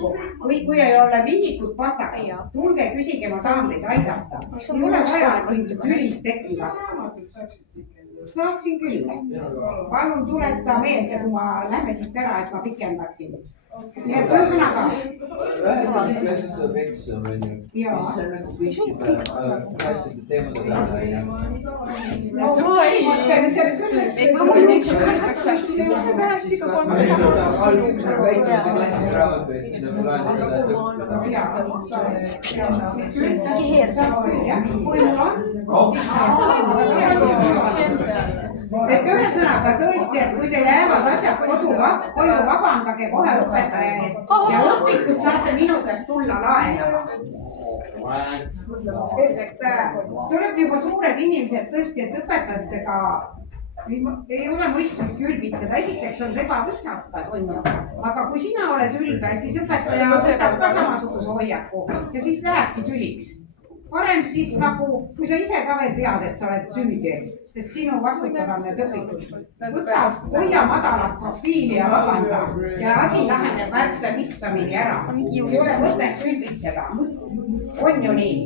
vihiku või kui ei ole vihikut pastaga, tulge küsige, ma saan teid aidata. Ei ole vaja, et mingid tülid tekivad. Saaksin küll. Palun tuleta meelde, kui ma lähme siit ära, et ma pikendaksin. Nii et ühesõnaga. Et ühesõnaga tõesti, et kui teil jäävad asjad koju vabandage kohe õpetaja ees ja õpikud saate minu käest tulla laenama. Te olete juba suured inimesed tõesti, et õpetajatega ei ole mõistlik ülbitseda. Esiteks on ebaviisakas, aga kui sina oled ülbe, siis õpetaja võtab ka samasuguse hoiaku ja siis lähebki tüliks. Parem siis nagu, kui sa ise ka veel tead, et sa oled süüdi, sest sinu vastutada on need õpikud. Võta, hoia madalat profiili ja vabanda ja asi laheneb märksa lihtsamini ära. Ei ole mõtteks ülbitseda. On ju nii?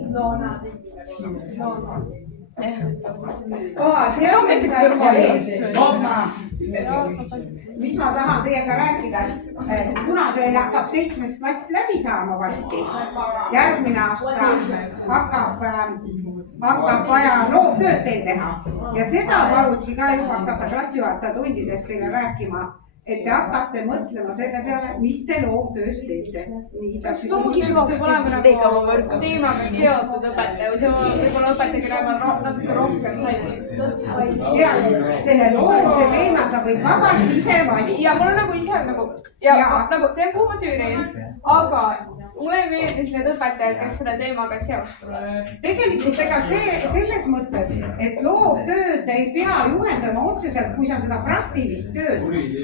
Mis ma tahan teiega rääkida, kuna teil hakkab 7. klass läbi saama varsti, järgmine aasta hakkab vaja loovtööd teil teha ja seda palutsi ka juba hakata klassijuhataja tundides teile rääkima, et te hakkate mõtlema selle peale, mis te loovtöös teete. Teemaga seotud õpetaja või see on võib-olla õpetaja, keda ma natuke rohkem sain. Ja selle loovtöö teema sa võid vabalt ise valida. Ja mul on nagu ise nagu tean, kuhu ma töö teen, aga mulle meeldis need õpetajad, kes selle teemaga seostuvad. Tegelikult ega selles mõttes, et loovtööd ei pea juhendama otseselt, kui sa seda praktilist tööd.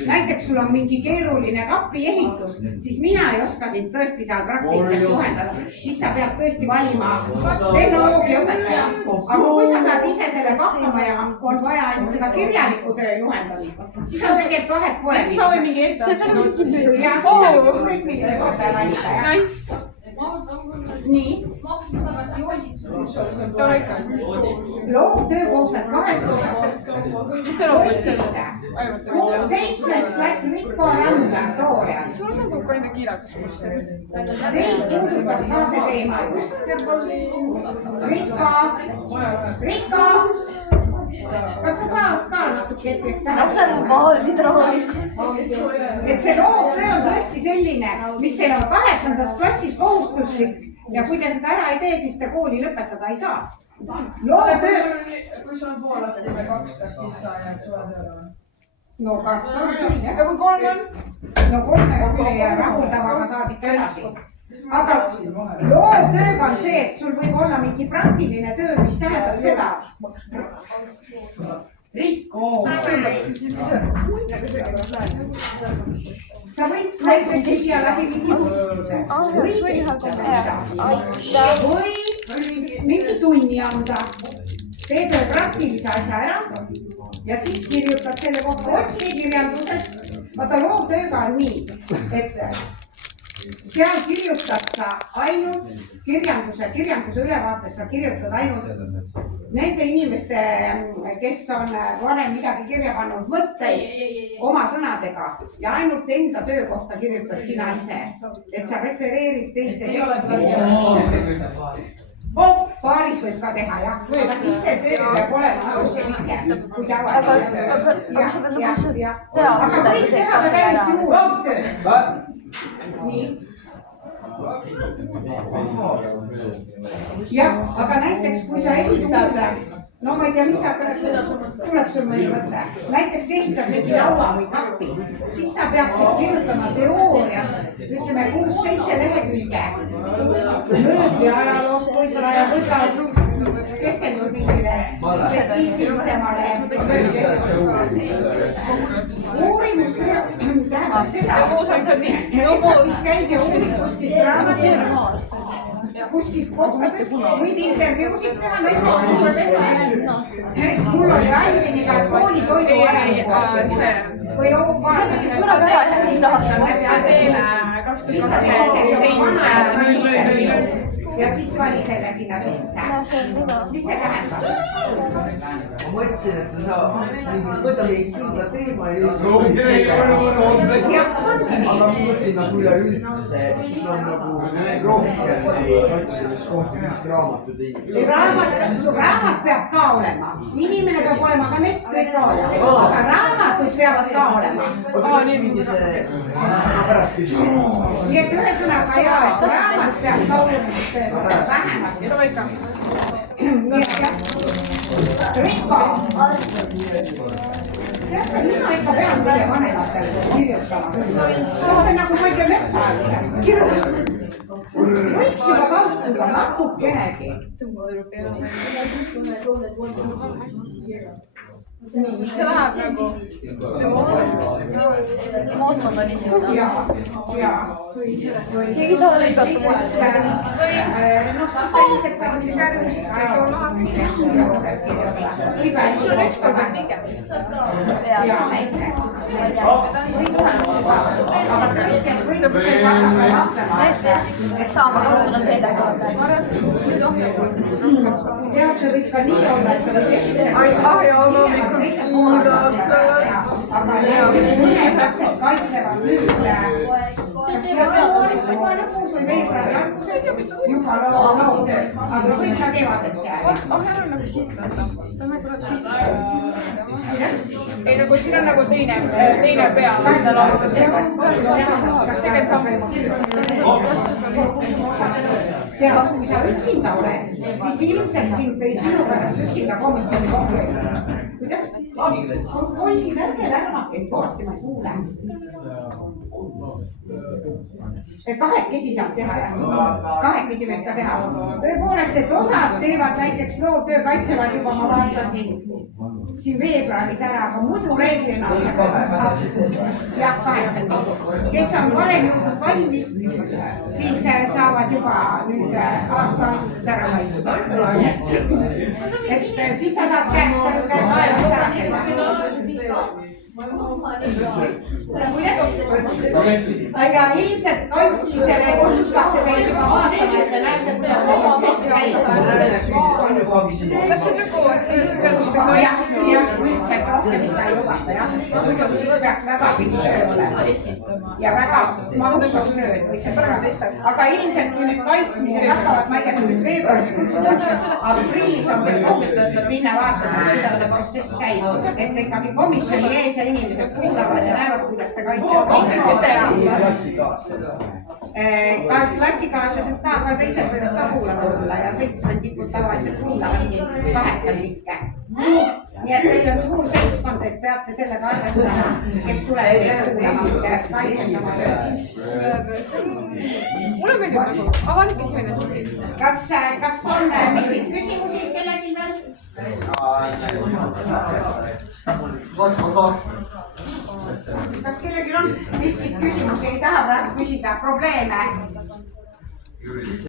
Näiteks sul on mingi keeruline kapi ehitus, siis mina ei oska sind tõesti seal praktiliselt juhendada. Siis sa pead tõesti valima tehnoloogia õpetaja. Aga kui sa saad ise selle hakkama ja on vaja ainult seda kirjaliku töö juhendamist, siis on tegelikult vahet pole. Siis ma võin mingi ette. Ja siis on ükskõik millise õpetaja valida. Nii. Loovtöö koosneb 2 osast. 7. klass Rikko Randla Tooria. Sul on nagu kaina kiirakas mõtlesin. Teid puudutab ka see teema. Rikko! Kas sa saad ka natuke hetkeks tähendada? See on baalidraamik. Et see loovtöö on tõesti selline, mis teil on 8. klassis kohustuslik ja kui te seda ära ei tee, siis te kooli lõpetada ei saa. Loovtöö... Kui sul on poolesti või 2, kas siis sa jääd suvetööle? No kartul küll, jah. Ja kui 3 on? No 3 küll ei jää rahuldavaga saad ikka edasi. Aga loovtööga on see, et sul võib olla mingi praktiline töö, mis tähendab seda. Rikko! Sa võid näiteks viia läbi mingi võistluse või mingi tunni anda. Teed veel praktilise asja ära ja siis kirjutad selle kohta otsikirjandusest. Vaata loovtööga on nii, et seal kirjutad sa ainult kirjanduse ülevaates sa kirjutad ainult nende inimeste, kes on varem midagi kirja pannud mõtteid oma sõnadega ja ainult enda töö kohta kirjutad sina ise, et sa refereerid teiste teksti. Paaris võib ka teha, jah. Aga siis see töö peab olema nagu see pikem, kui tavaline. Aga sa pead nagu seda teha. Aga kõik teha ka täiesti uus töö. Nii. Jah, aga näiteks kui sa ehitad, no ma ei tea, mis sa tuleb sul mõni mõte. Näiteks ehitad mingi laua või kapi, siis sa peaksid kirjutama teoorias, ütleme 6-7 lehekülge. Mööbli ajaloost võib-olla ja võtad keskendur mingile spetsiifilisemale uurimus tähendab seda, et siis käid ja uurid kuskilt raamatust, kuskilt kohtadest, võid intervjuusid teha, näiteks mul oli Alviniga koolitoidu ajal või see sureb ära järgmine aasta. siis ta tegi selle vana ja siis pani selle sinna sisse. Mis see tähendab? Ma mõtlesin, et sa võta mingi kindla teema ja aga ma mõtlesin nagu üleüldse, on nagu rohkem kohti, mis raamatu raamat peab ka olema. Inimene peab olema ka need kõik ka olema. Aga raamatud peavad ka olema. oota, kas mingi see, ma pärast küsin. Nii et ühesõnaga jaa, et raamat peab ka olema vähemalt. Nii et jah. Rikko. Teate, mina ikka pean teie vanematele kirjutama. See on nagu ma ei tea metsa. Võiks juba kautsuda natukenegi. see läheb nagu moodsad oli siin. Jaa. Keegi taha lõigata moodsad. Noh, siis ta ilmselt saab siis käärmusega kui palju sul ükskord on pikemist. Jaa, näiteks. Aga kõikjal võiks see panna lahkema. Saama kauduna teedega. Jah, see võib ka nii olla, et sa võid esimese aga mõned lapsed kaitsevad nüüd kas juba lõpus või veebruari alguses juba laultöö, aga võib ka kevadeks jääda. Ahel on nagu siit võtta. Ta on nagu siit. Ei nagu siin on nagu teine pea. Ja kui sa üksinda oled, siis ilmselt sinu pärast üksinda komisjoni kokku ei ole. Kuidas? Poisid, ärge lärmake, kõvasti ma ei kuule. Kahekesi saab teha, jah? Kahekesi võib ka teha. Tõepoolest, et osad teevad näiteks loovtöö kaitsevad juba, ma vaatasin siin veebruaris ära, aga muidu reeglina on see jah, 8. Kes on varem jõudnud valmis, siis saavad juba nüüd aasta alguses ära kaitsta. Et siis sa saad käest ära selle. Kuidas? Aga ilmselt kaitsmisele kutsutakse teid juba vaatama, et te näete, kuidas see protsess käib. Kas see nagu, et see kõrvuste kaitsma? Jah, üldiselt rohkem seda ei lubata, jah. Muidu siis peaks väga pikk töö olema. Ja väga mahukas tööd. Aga ilmselt, kui nüüd kaitsmised hakkavad, ma ei tea, nüüd veebruaris kutsutakse, aprillis on veel kohustatud minna vaatama, kuidas see protsess käib. Et ikkagi komisjoni ees ja inimesed kuulavad ja näevad, kuidas te kaitsete. Klassikaaslased ka, aga teised võivad ka kuulama olla ja 7 tavaliselt kuulavadki 8 liike. Nii et teil on suur seltskond, et peate sellega arvestama, kes tuleb ja kaitsetama tööd. Mulle meeldib nagu avalik esimene suhtes. Kas on mingeid küsimusi kellelgi veel? Kas kellelgi on miskit küsimusi, ei taha praegu küsida probleeme?